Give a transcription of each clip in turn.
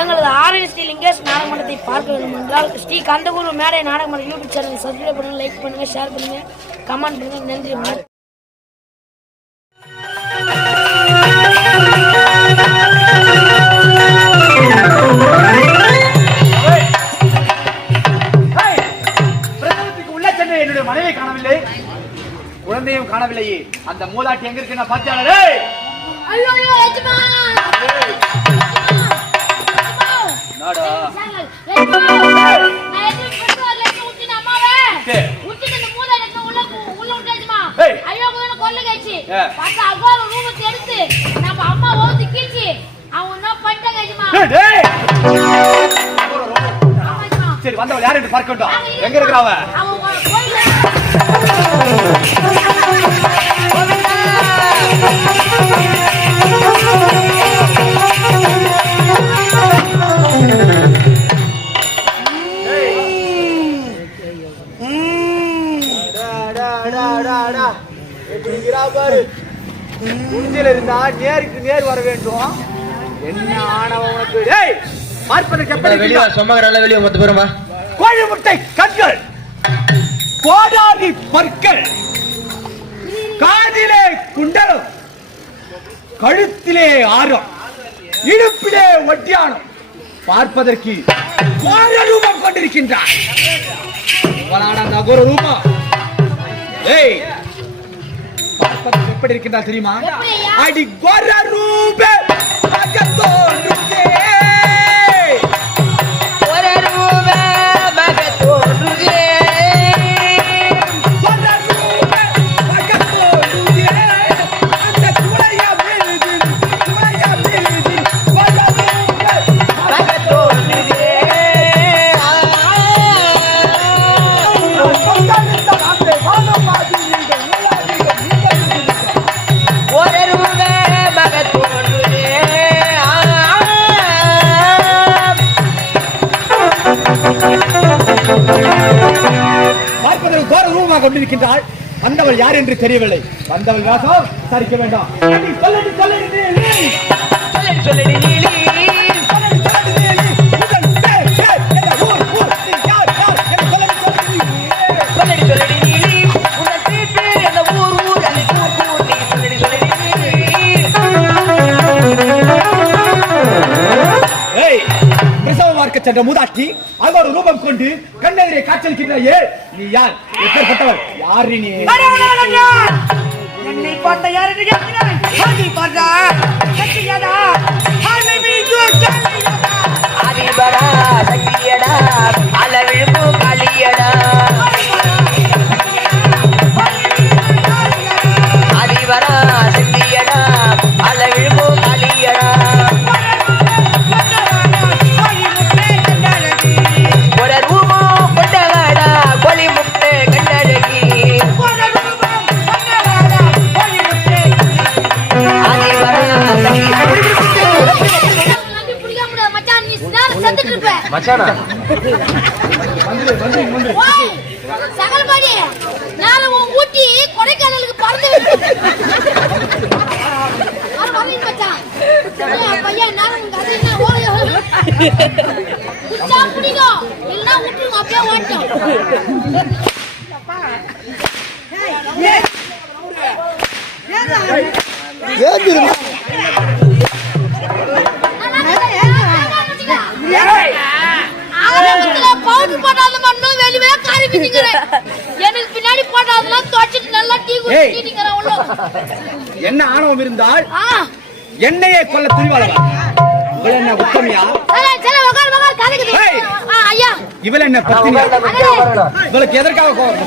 எங்களது ஆர்எஸ்டி லிங்கேஷ் நாடகமன்றத்தை பார்க்க வேண்டும் என்றால் ஸ்ரீ கந்தகுரு மேடை நாடகமன்ற யூடியூப் சேனல் சப்ஸ்கிரைப் பண்ணுங்க, லைக் பண்ணுங்க, ஷேர் பண்ணுங்க, கமெண்ட் பண்ணுங்க. நன்றி. என்னுடைய மனைவி காணவில்லை, குழந்தையும் காணவில்லையே. அந்த மூதாட்டி எங்க இருக்கு? பாத்தியாளே சரி, வந்தவள் யாரு என்று பார்க்கட்டும். எங்க இருக்கிறாவ? குஞ்சில இருந்தா நேருக்கு நேர் வர வேண்டும். என்ன ஆணவம் உனக்கு? பார்ப்பதற்கு எப்படி வெளியே மொத்த பேருமா? கோழி முட்டை கண்கள், கோடாரி பற்கள், காதிலே குண்டலம், கழுத்திலே ஆரம், இடுப்பிலே ஒட்டியானம், பார்ப்பதற்கு கோர ரூபம் கொண்டிருக்கின்றார். நகர ரூபம் பார்ப்பதற்கு எப்படி இருக்கின்றார் தெரியுமா? அடி கோர ரூப கொண்டிருக்கின்றாள். வந்தவள் யார் என்று தெரியவில்லை. வந்தவள் வாசம் சரிக்க வேண்டாம். சென்ற மூதாட்டி அவர் ரூபம் கொண்டு கண்ணெதிரே காட்சியளிக்கின்றாயே, நீ யார்? எப்பேற்பட்டவர்? யார் நீ? என்னை பார்த்த யார் என்று கேட்கிறாய்? ஆதி பார்த்தா சத்தியடா, ஆதி மீது சத்தியடா, ஆதிபரா சத்தியடா, அளவிழு காளியடா, ஆதிபரா சத்தியடா, அளவிழு காளியடா, மச்சானா சகல்பாடி நாளை உன் ஊட்டி கொடைக்கானலுக்கு பறந்து வரேன் மச்சான். பையன் நானும் கதைனா ஓயோ குச்சா புடிங்க இல்லனா ஊட்டுங்க அப்படியே ஓட்டும். எனக்கு பின்னாடி போட்டாதெல்லாம் தொடச்சிட்டு நல்லா டீ குடிச்சிட்டீங்கற உள்ள. என்ன ஆணவம் இருந்தால் என்னையே கொல்ல துணிவாளவா? இவள் என்ன உத்தமியா? சரி வகார் காதுக்குது. ஐயா இவள் என்ன பத்தினியா? இவளுக்கு எதற்காக கோவம்?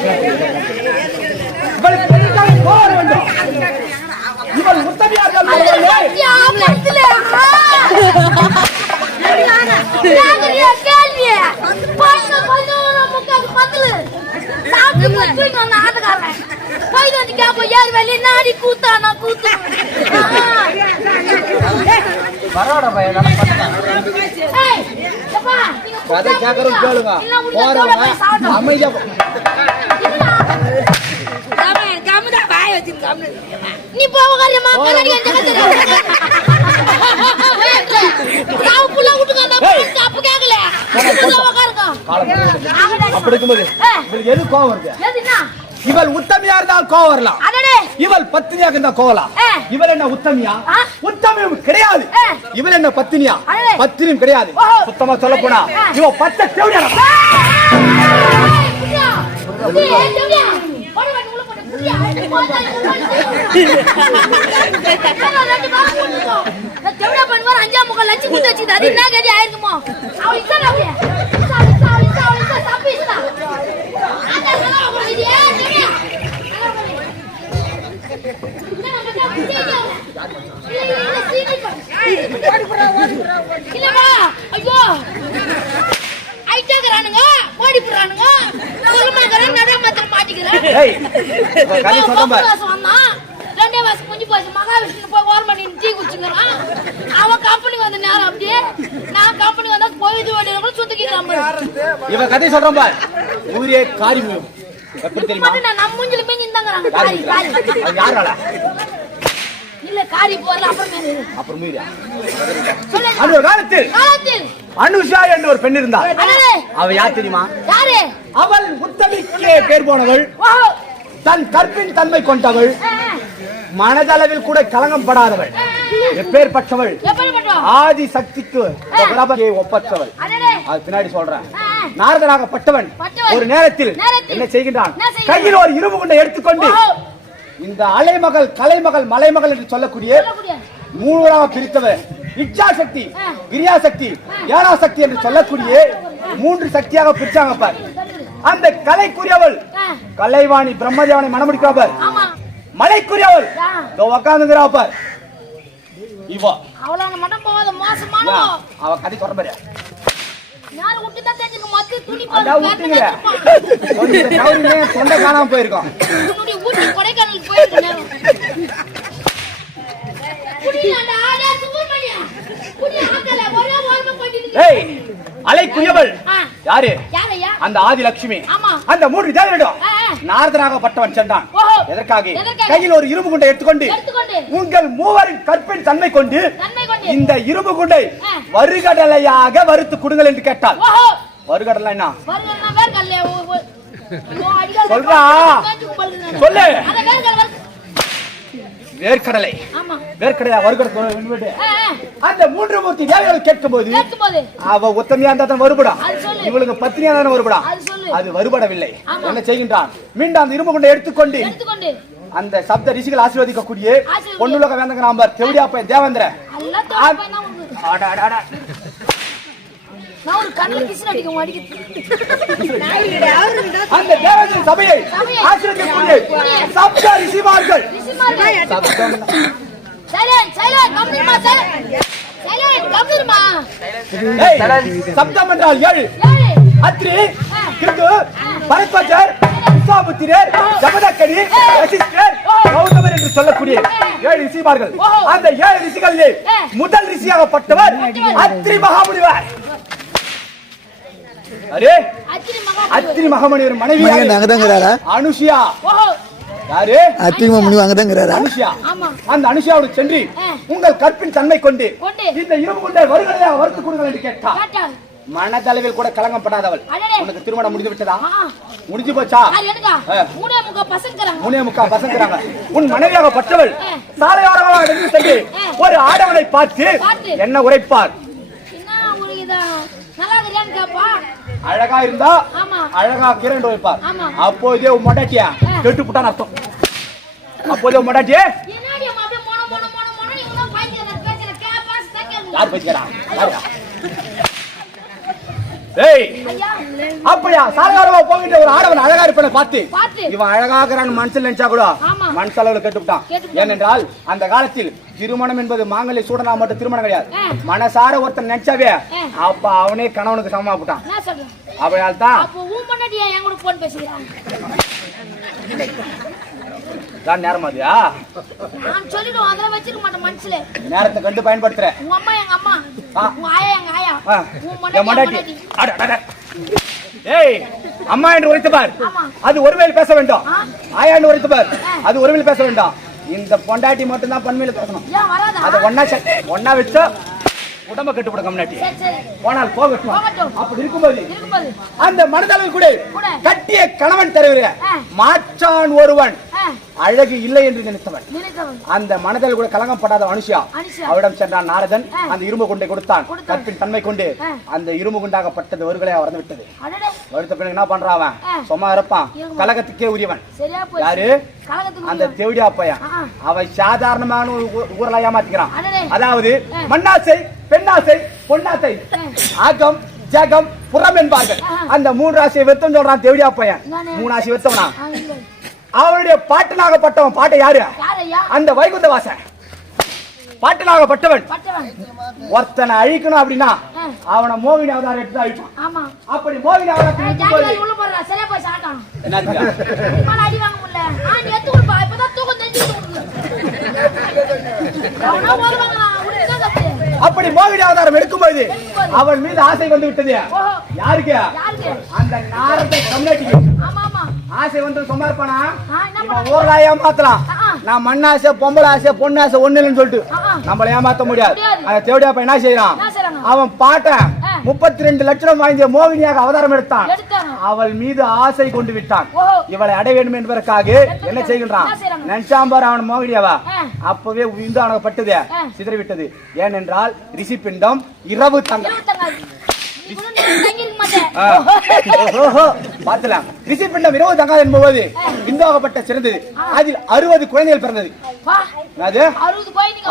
இவளுக்கு எதற்காக கோவம் வேண்டும்? இவள் உத்தமியா அமைதியா நீ போவகாரியமா கண்ணாடி அப்படி இருக்கும்போது இவளுக்கு எது கோவம் வருது? இவள் உத்தமியா இருந்தால் கோவம் வரலாம், இவள் பத்தினியாக இருந்தா கோவலாம். இவள் என்ன உத்தமியா? உத்தமியும் கிடையாது. இவள் என்ன பத்தினியா? பத்தினியும் கிடையாது. சுத்தமா சொல்ல போனா இவ பச்சை தேவடியா. ஐயோ ஐட்டாங்கறானுங்க ஓடி போறானுங்க சொல்லுமாங்கறான் நடமாத்திர மாட்டிக்கிறேன். ரெண்டே வாசம் குஞ்சு போச்சு மகாவிஷ்ணு போய் ஓர்மணி டீ குடிச்சுங்கிறான். அவன் கம்பெனி வந்த நேரம் அப்படியே நான் கம்பெனி வந்தா போயிட்டு வண்டியில கூட சுத்திக்கிறான். இவன் கதை சொல்றான் பார், ஊரே காரி மூயும். எப்படி தெரியுமா? நம்ம மூஞ்சில மேஞ்சி இருந்தாங்கறாங்க. காரி காரி யாரால இல்ல காரி போறல அப்புறம் மீறியா அந்த காலத்தில் அனுஷா என்ற ஒரு பெண் இருந்தாள். அவ யார் தெரியுமா? யாரு? அவள் உத்தமிக்கே பேர் போனவள், தன் கற்பின் தன்மை கொண்டவள், மனதளவில் கூட களங்கம் படாதவள், எப்பேற்பட்டவள், ஆதி சக்திக்கு ஒப்பற்றவள். அது பின்னாடி சொல்றேன். நாரதனாகப்பட்டவன் ஒரு நேரத்தில் என்ன செய்கின்றான்? கையில் ஒரு இரும்பு குண்டை எடுத்துக்கொண்டு இந்த அலைமகள், கலைமகள், மலைமகள் என்று சொல்லக்கூடிய மூன்றாக பிரித்தவர் இச்சா சக்தி, கிரியா சக்தி, ஏனா சக்தி என்று சொல்லக்கூடிய மூன்று சக்தியாக பிரிச்சாங்க பார். அந்த கலைக்குரியவள் கலைவாணி பிரம்மதேவனை மனமுடிக்கிறவர், மலைக்குரியவள் உட்காந்துங்கிறா பார். இவ அவ கதை சொல்ற பாரு. சொந்த காணாம போயிருக்கோம். அலைக்குரியவள் யாரு? அந்த ஆதிலட்சுமி. அந்த மூன்று தேவரிடம் நாரதனாகப்பட்டவன் சென்றான். எதற்காக? கையில் ஒரு இரும்பு குண்டை எடுத்துக்கொண்டு உங்கள் மூவரின் கற்பின் தன்மை கொண்டு இந்த இரும்பு குண்டை வறுகடலையாக வறுத்து கொடுங்கள் என்று கேட்டாள். வறுகடலை என்ன சொல்றா? சொல்லு. வேர்க்கடலை. வேர்க்கடலை வறுகடலை. அந்த மூன்று மூர்த்தி தேவர்கள் கேட்கும் போது அவ உத்தமியா இருந்தா வருபடா, இவளுக்கு பத்தினியா தானே வருபடா. அது வருபடவில்லை. என்ன செய்கின்றான்? மீண்டும் அந்த இரும்பு கொண்டு எடுத்துக்கொண்டு அந்த சப்த ரிஷிகள் ஆசீர்வதிக்கக்கூடிய பொன்னுலக வேந்தங்க நாம்பர் தேவடியாப்ப தேவேந்திர அந்த தேவேந்திர சபையை ஆசீர்வதிக்கக்கூடிய சப்த ரிஷிமார்கள் சப்தம் என்றால் ஏழு. அத்ரி, கிருது, பரத்வாஜர், விஸ்வாமித்திரர், ஜமதக்கனி, வசிஷ்டர், கௌதமர் என்று சொல்லக்கூடிய ஏழு ரிஷிமார்கள். அந்த ஏழு ரிஷிகளிலே முதல் ரிஷியாகப்பட்டவர் அத்ரி மகாமுனிவர். அரே அத்ரி மகாமுனிவர் மனைவி அனுஷியா. யாரு? அத்ரி மகாமுனி அங்கதாங்கிறாரா? அனுஷியா. அந்த அனுஷியாவோடு சென்று உங்கள் கற்பின் தன்மை கொண்டு இந்த இரும்பு கொண்டை வறுகளையாக வறுத்து கொடுங்கள் என்று கேட்டார். மனதளவில் கூட கலங்கப்படாதவள். உனக்கு திருமணம் முடிந்து விட்டதா? முடிஞ்சு போச்சா? மூணே முக்கா பசங்கிறாங்க. உன் மனைவியாக பற்றவள் சாலையோரமாக சென்று ஒரு ஆடவனை பார்த்து என்ன உரைப்பார்? அழகா இருந்தா அழகா கிரண்டு வைப்பார். அப்போதே மொட்டாட்டியா கெட்டு புட்டான் அர்த்தம். அப்போதே மொட்டாட்டியே யார் பேசுகிறா? அப்படியா சாலையோரமா போகின்ற ஒரு ஆடவன் அழகா இருப்பனை பார்த்து இவன் அழகாகிறான் மனசில் நினைச்சா கூட மனசளவுல கெட்டுவிட்டான். ஏனென்றால் அந்த காலத்தில் திருமணம் என்பது மாங்கல்ய சூடனா மட்டும் திருமணம் கிடையாது. மனசார ஒருத்தன் நினைச்சாவே அப்ப அவனே கணவனுக்கு சமமா போட்டான். அப்படியால் தான் நேரம் அதுயா நேரத்தை கண்டு பயன்படுத்துற அம்மா என்று உரைத்துப்பார், அது ஒருமையில் பேச வேண்டும். ஆயா என்று உரைத்துப்பார், அது ஒருமையில் பேச வேண்டும். இந்த பொண்டாட்டி மட்டும் தான் பன்மையில பேசணும். அதை ஒன்னா வச்சா உடம்ப கட்டுப்பட கம்னாட்டி சரி சரி போனால் போகட்டும். போகட்டும். அப்படி இருக்கும்போது இருக்கும்போது அந்த மனதளவில் கூட கூட கட்டிய கணவன் தருகிற மாற்றான் ஒருவன் அழகு இல்லை என்று நினைத்தவன் நினைத்தவன் அந்த மனதில் கூட கலங்கப்படாத மனுஷியா அவரிடம் சென்றான் நாரதன். அந்த இரும்பு குண்டை கொடுத்தான். கற்பின் தன்மை கொண்டு அந்த இரும்பு குண்டாகப்பட்டது ஒருகளை வறந்து விட்டது. அடடே வருத்த பிறகு என்ன பண்றான் அவன்? சும்மா இருப்பான். கலகத்துக்கே உரியவன் சரியா போச்சு. யாரு? கலகத்துக்கு அந்த தேவடியா பையன். அவன் சாதாரணமான ஒரு ஊர்ல ஏமாத்திக்கிறான். அடடே அதாவது மண்ணாசை, பெண்ணாசை, பொன்னாசை, ஆகம், ஜகம், புறம் என்பார்கள். அந்த மூன்று ஆசையை வெத்தம் சொல்றான் தேவடியா பையன். மூணு ஆசை வெத்தவனா அவனுடைய பாட்டனாகப்பட்டவன். பாட்டை யாரு? யாரையா? அந்த வைகுந்த வாசன் பாட்டனாகப்பட்டவன். பட்டவன் ஒருத்தனை அழிக்கணும் அப்படின்னா அவனை மோகினி அவதாரம் எடுத்து அழிப்பான். ஆமா அப்படி மோகினி அவதாரம் ஜாலியா உள்ள போறா. சரியா போய் சாட்டான். என்னாச்சு? இம்மால அடி வாங்க முடியல. நீ எத்து கொடுப்பா. இப்பதான் தூக்கம் தெரிஞ்சுட்டு அவனா ஓடுவாங்களா? உனக்கு கத்து. அப்படி மோகினி அவதாரம் எடுக்கும்போது அவன் மீது ஆசை வந்து விட்டது. யாருக்கு? யாருக்கு? அந்த நாரத கம்யூனிட்டிக்கு ஆமா ஆமா ஆசை வந்து சும்மா இருப்பானா? என்ன ஊர்ல ஏமாத்தலாம். நான் மண்ணாசை, பொம்பளை ஆசை, பொண்ணு ஆசை ஒண்ணு இல்லைன்னு சொல்லிட்டு நம்மள ஏமாத்த முடியாது. அந்த தேவடியா பையன் என்ன செய்யறான்? அவன் பாட்டன் 32 லட்சம் வாங்கிய மோகினியாக அவதாரம் எடுத்தான். அவள் மீது ஆசை கொண்டு விட்டான். இவளை அடைய வேண்டும் என்பதற்காக என்ன செய்கின்றான்? நினைச்சாம்பார் அவன் மோகினியாவா? அப்பவே உயிர்ந்து அவனுக்கு பட்டது சிதறி விட்டது. ஏனென்றால் ரிஷி பிண்டம் இரவு தங்க பார்க்கலாம். ரிஷி பிண்டம் இரவு தங்காது என்பது இந்தாகப்பட்ட சிறந்தது. அதில் 60 குழந்தைகள் பிறந்தது.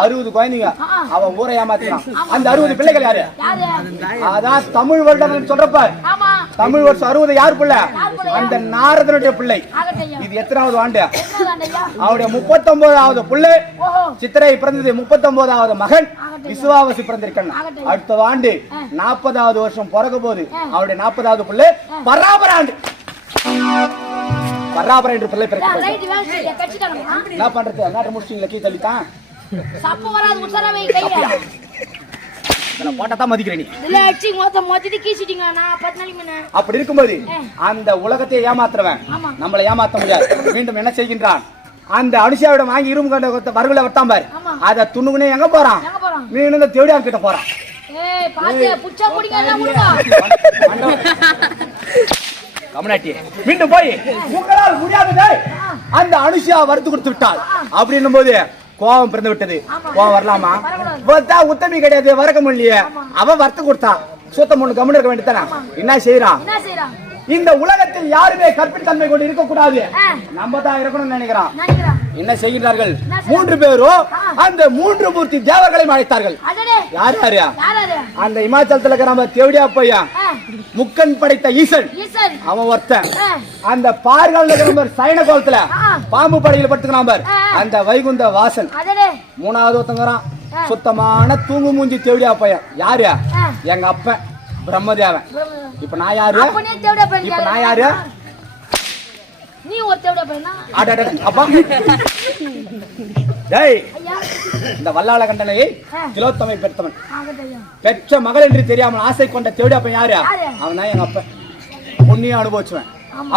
60 குழந்தைங்க. அவன் ஊரை ஏமாத்தினான். அந்த 60 பிள்ளைகள் யாரு? அதான் தமிழ் வருடம் சொல்றப்ப தமிழ் வருஷம் 60 யார் பிள்ளை? அந்த நாரதனுடைய பிள்ளை. இது எத்தனாவது ஆண்டு? அவருடைய 39வது பிள்ளை சித்திரை பிறந்தது. 39வது மகன் விசுவாவசி பிறந்திருக்கான். அடுத்த ஆண்டு 40வது வருஷம் பிறக்க போது அவருடைய 40வது பிள்ளை பராபராண்டு. பராபர என்று பிள்ளை பிறக்க என்ன பண்றது? நாட்டு முடிச்சிங்களா? கீ தள்ளித்தான் போட்டா மதிக்கிறேன். அப்படி இருக்கும்போது அந்த உலகத்தை ஏமாத்துறவன் நம்மளை ஏமாத்த முடியாது. மீண்டும் என்ன செய்கின்றான்? அந்த அனுஷாவிடம் வாங்கி இரும்பு கண்ட வரகுல வட்டான் பாரு. அத துணுகுனே எங்க போறான்? மீன் இந்த தேவடியா கிட்ட போறான். மீண்டும் போய் உங்களால் முடியாததை அந்த அனுஷா வறுத்து கொடுத்து விட்டாள். அப்படின்னும் போது கோபம் பிறந்து விட்டது. கோபம் வரலாமா? உத்தமி கிடையாது, வரக்க முடியலையே. அவன் வறுத்து கொடுத்தா சுத்தம் ஒண்ணு கம்முன்னு இருக்க வேண்டியதானே. என்ன செய்யறான்? இந்த உலகத்தில் யாருமே கற்பித்தன்மை கொண்டு இருக்கக்கூடாது, நம்ம தான் இருக்கணும்னு நினைக்கிறான். என்ன செய்கிறார்கள்? 3 பேரும் அந்த 3 மூர்த்தி தேவர்களை அழைத்தார்கள். யார் யாரு? அந்த இமாச்சலத்துல இருக்கிற நம்ம தேவடியா பையன் முக்கன் படைத்த ஈசன் அவன் ஒருத்தன். அந்த பார்கால சைன கோலத்துல பாம்பு படையில படுத்துக்கிறான் அந்த வைகுந்த வாசன். 3வது ஒருத்தங்கிறான் சுத்தமான தூங்கு மூஞ்சி தேவடியா பையன். யாரு? எங்க அப்பன் பிரம்மதேவன். இப்ப நான் யாரு? இப்ப நான் யாரு? நீ ஒரு தேவடியா பையனா? அப்பா டேய், இந்த வல்லாள கண்டனை திலோத்தமை பெற்றவன். பெற்ற மகள் என்று தெரியாமல் ஆசை கொண்ட தேவடியா பையன் யாரு? அவன் தான் எங்க அப்பன். புண்ணியம் அனுபவிச்சுவன்.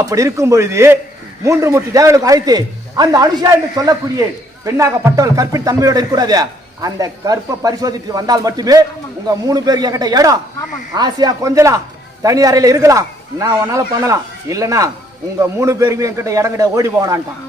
அப்படி இருக்கும் பொழுது 3 மூர்த்தி தேவர்களுக்கு அழைத்து அந்த அனுஷா என்று சொல்லக்கூடிய பெண்ணாகப்பட்டவள் கற்பின் தன்மையோடு இருக்கிறது. அந்த கற்பை பரிசோதித்து வந்தால் மட்டுமே உங்க 3 பேருக்கு என்கிட்ட இடம் ஆசையா கொஞ்சலாம் தனி அறையில இருக்கலாம். நான் உன்னால பண்ணலாம். இல்லைன்னா உங்க 3 பேருக்கு என்கிட்ட இடம் கிட்ட ஓடி போனான்ட்டான்.